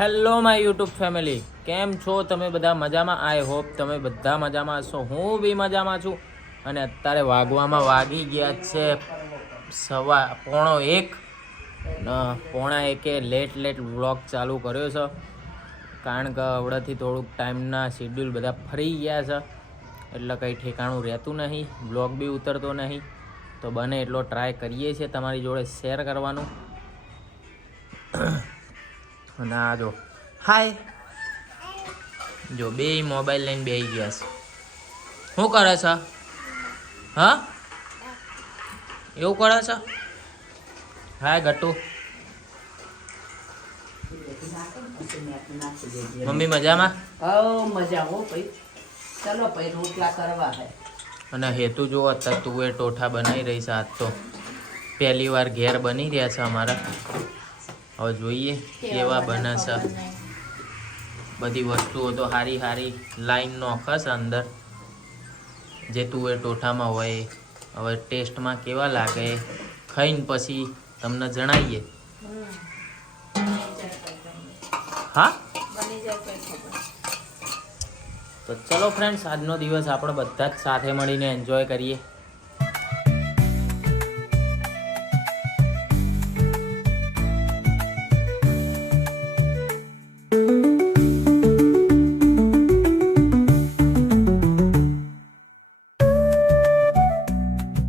Hello my YouTube family, કેમ છો તમે બધા? મજામાં? આઈ હોપ તમે બધા મજામાં હશો. હું બી મજામાં છું. અને અત્યારે વાગવામાં વાગી ગયા છે 1:15. પોણા એકે લેટ વ્લોગ ચાલુ કર્યો છે, કારણ કે હવડેથી થોડુંક ટાઈમના શેડ્યુલ બધા ફરી ગયા છે, એટલે કંઈ ઠેકાણું રહેતું નહીં, વ્લોગ બી ઉતરતો નહીં. તો બને એટલો ટ્રાય કરીએ છીએ તમારી જોડે શેર કરવાનું. અને આ જો હાય, જો બે મોબાઈલ લઈને બેસી ગયા છે. શું કરે છે? હા, એવું કરે છે? હાય ગટ્ટુ, મમ્મી મજામાં? મજા હો ભાઈ. ચલો ભાઈ રોટલા કરવા હે. અને હેતુ જો અત્યારે તુવેર ટોઠા બનાવી રહી છે. આજ તો પહેલી વાર ઘેર બની રહ્યા છે અમારા. હવે જોઈએ કેવા બને છે. બધી વસ્તુઓ તો સારી લાઈન નોખે છે અંદર, જે તુવેર ટોઠામાં હોય. હવે ટેસ્ટમાં કેવા લાગે ખાઈને પછી તમને જણાવીએ. હા, તો ચલો ફ્રેન્ડ્સ, આજનો દિવસ આપણે બધા જ સાથે મળીને એન્જોય કરીએ.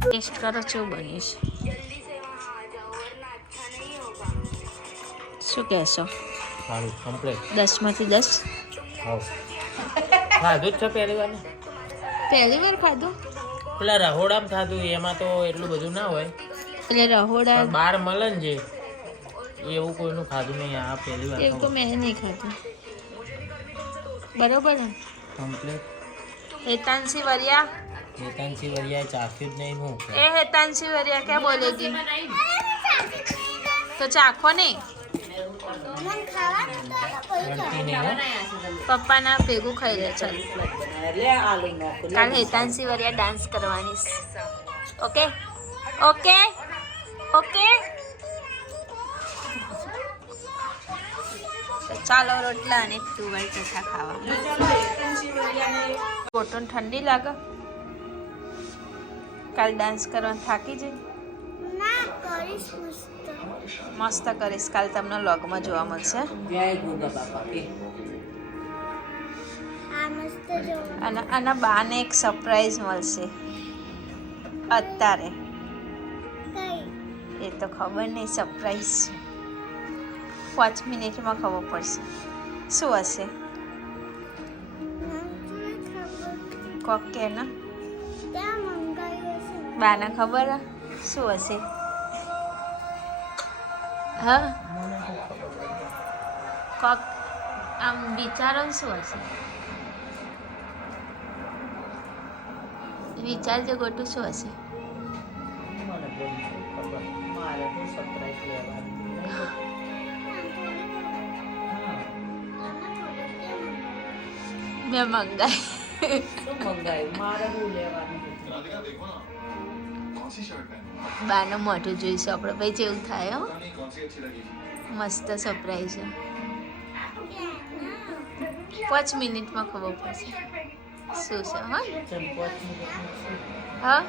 ટેસ્ટ કરો શું બનીશ, શું કહેશો? સારું, કમ્પ્લીટ 10માંથી 10. ખાધું જ છે પહેલી વાર. પહેલી વાર ખાધું? પેલા રહોડામાં ખાધું, એમાં તો એટલું બધું ના હોય. એટલે રહોડા પણ બહાર મળે ને જે, એવું કોઈનું ખાધું નહીં. આ પહેલી વાર એવું તો મેં નહીં ખાધું. બરોબર ને? કમ્પ્લીટ. હેતાંશી વરિયા, હેતાંશી વરિયાએ ચાખ્યું જ નહીં. હું એ હેતાંશી વરિયા ક્યાં બોલેગી? તો ચાખો નહીં, પપ્પાના ભેગું ખાઈ લે. ચાલ, કાલ હેતાંશી વરિયા ડાન્સ કરવાની. ઓકે ઓકે ઓકે, ચાલો રોટલા અને તુવેર ચોખા ખાવા. બોટન ઠંડી લાગે? કાલ ડાન્સ કરવાનું થાકી જઈ? મસ્ત કરીશ. કાલ તમને લોગમાં જોવા મળશે. જય ગોગા બાપા કે અને આના બાને એક સરપ્રાઈઝ મળશે અત્યારે. એ તો ખબર નહીં, સરપ્રાઈઝ છે. 5 મિનિટમાં ખબર પડશે. શું હશે? કોક કે ને બાને ખબર હે શું હશે? હા, કોક આમ વિચારો શું હશે? વિચારજો ગોટું, શું હશે? મારે તો સરપ્રાઈઝ લેવાની. મેં મંગાઈ. શું મંગાયું? મારે શું લેવાનું? બાનું મોઢું જોઈશું આપણે ભાઈ, જેવું થાય. હો, મસ્ત સરપ્રાઈઝ છે. 5 મિનિટમાં ખબર પડશે શું છે. હા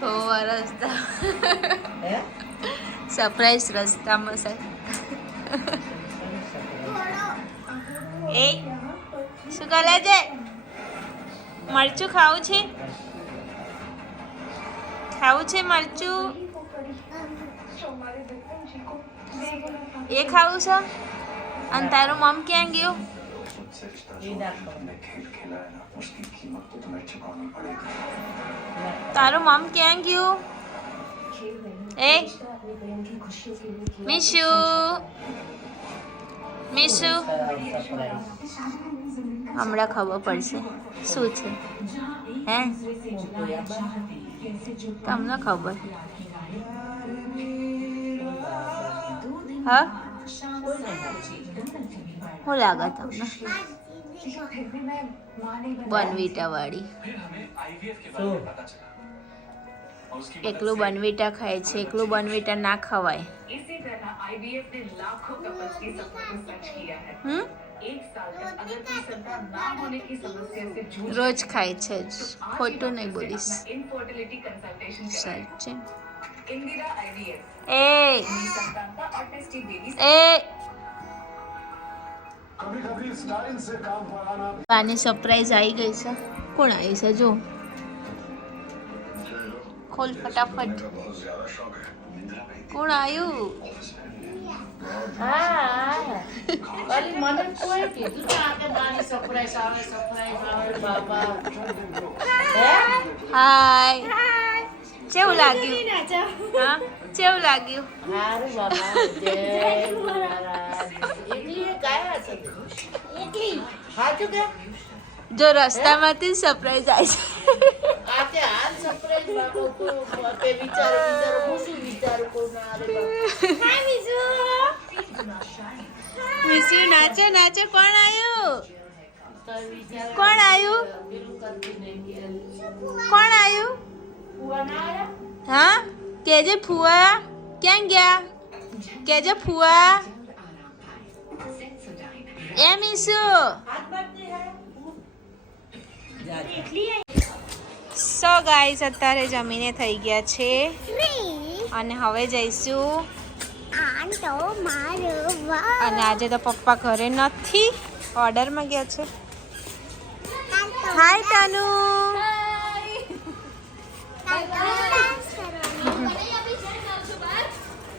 હા, રસ્તા સરપ્રાઈઝ રસ્તામાં સર. એ શું કરે છે? મરચું ખાવું છે? ખાવું છે મરચું? એ ખાવું છે? અને તારું મમ ક્યાં ગયું? તારું મમ ક્યાં ગયું? એ મીશુ, મીશુ, હમણાં ખબર પડશે શું છે. હે, તમને ખબર? હા, શું લાગે તમને? બનવીટા વાળી. એકલું બનવીટા ખાય છે, એકલું બનવીટા ના ખવાય. जहां आईवीएफ ने लाखों कपल्स के सपनों को सच किया है। एक साल तक अगर कोई संतान ना होने की समस्या से जूझ રોજ ખાય છે જ ખોટું નહીં બોલીશ इनफर्टिलिटी कंसल्टेशन कराएं। સાચે इंदिरा आईवीएफ એ संतानता और टेस्टी बेबी એ कभी कभी स्टाइल से काम कराना આની સરપ્રાઈઝ આવી ગઈ છે કોણ આવી છે જો ખોલ ફટાફટ કોણ આવ્યું અલી મને કોઈ કીધું ને આ કે નાની સરપ્રાઈઝ આવે બાબા હે હાય કેવું લાગ્યું હા કેવું લાગ્યું હારું બાબા જય મહારાજ એકલી કાયા છે એકલી હાચું કે જો રસ્તામાંથી સરપ્રાઈઝ આવી છે આ તે હાલ સરપ્રાઈઝ બાબો તો તે વિચારો હું શું વિચારું કોણ આરે બાબા વિશુ નાચો નાચો કોણ આવ્યું તો વિચાર કોણ આવ્યું પેલું કરતી નહીં કોણ આવ્યું ફુવા ના આયા હા કેજે ફુવા ક્યાં ગયા કેજે ફુવા એ મીસુ સો ગાઈસ અત્યારે જમીને થઈ ગયા છે અને હવે જઈશું અને આજે તો પપ્પા ઘરે નથી ઓર્ડરમાં ગયા છે હાય તાનુ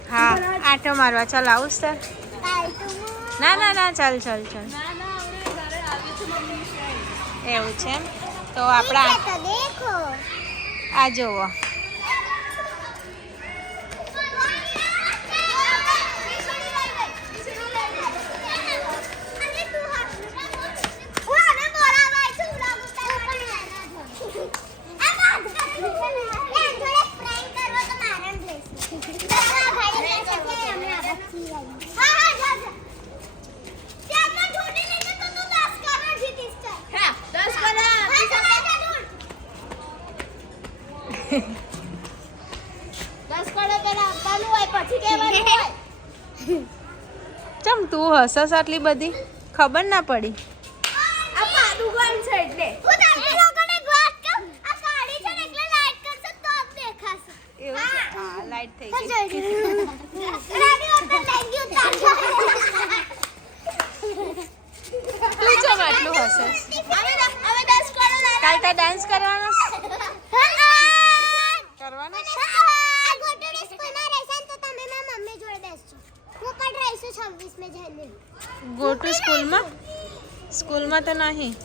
હા આટો મારવા ચાલ આવું સર ના ના ના ચાલ ચાલ ચાલ એવું છે એમ તો આપણા આ જોવો ચમ તું હસસ આટલી બધી ખબર ના પડી એવું છે હા લાઈટ થઈ ગઈ તું ચમ આટલું હસસ કાલ તો ડાન્સ કરવાનો કરવાનો ગોટુ સ્કૂલમાં તો નહીં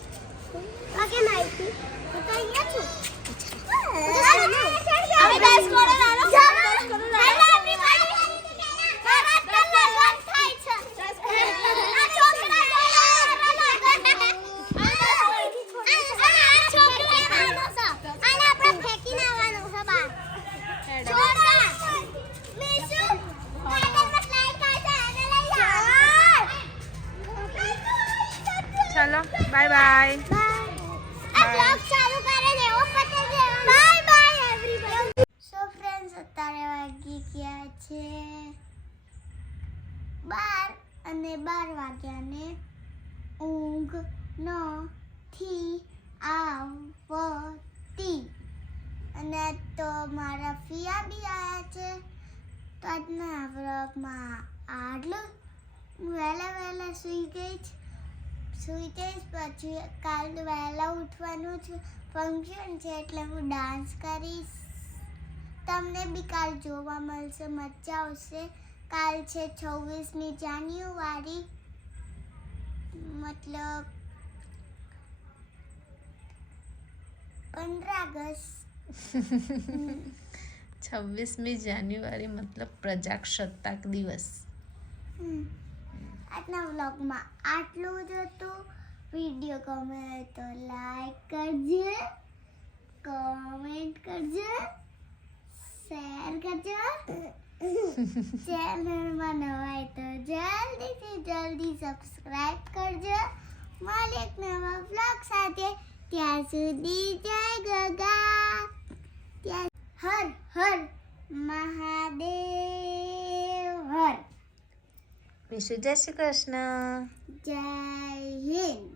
ચલો બાય બાય અત્યારે વાગી ગયા છે 12 અને 12 વાગ્યાને ઊંઘ નથી આવતી અને તો મારા ફિયા બી આવ્યા છે તો આજના વ્લોગમાં આટલું વહેલા સૂઈ જઈશ પછી કાલ વહેલા ઉઠવાનું છે ફંક્શન છે એટલે હું ડાન્સ કરીશ તમને બી કાલ જોવા મળશે મજા આવશે કાલ છે 26મી જાન્યુઆરી મતલબ 15 ઓગસ્ટ 26મી જાન્યુઆરી મતલબ પ્રજાસત્તાક દિવસ આજના વ્લોગમાં આટલું જ હતું વિડીયો ગમે તો લાઈક કરજો કોમેન્ટ કરજો શેર કરજો ચેનલમાં નવા હોય તો જલ્દીથી જલ્દી સબસ્ક્રાઇબ કરજો મળે એક નવા વ્લોગ સાથે ત્યાં સુધી જય ગગા ત્યાં હર હર મહાદેવ હર વિશુ જય શ્રી કૃષ્ણ. જય હિન્દ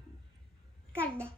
કર દે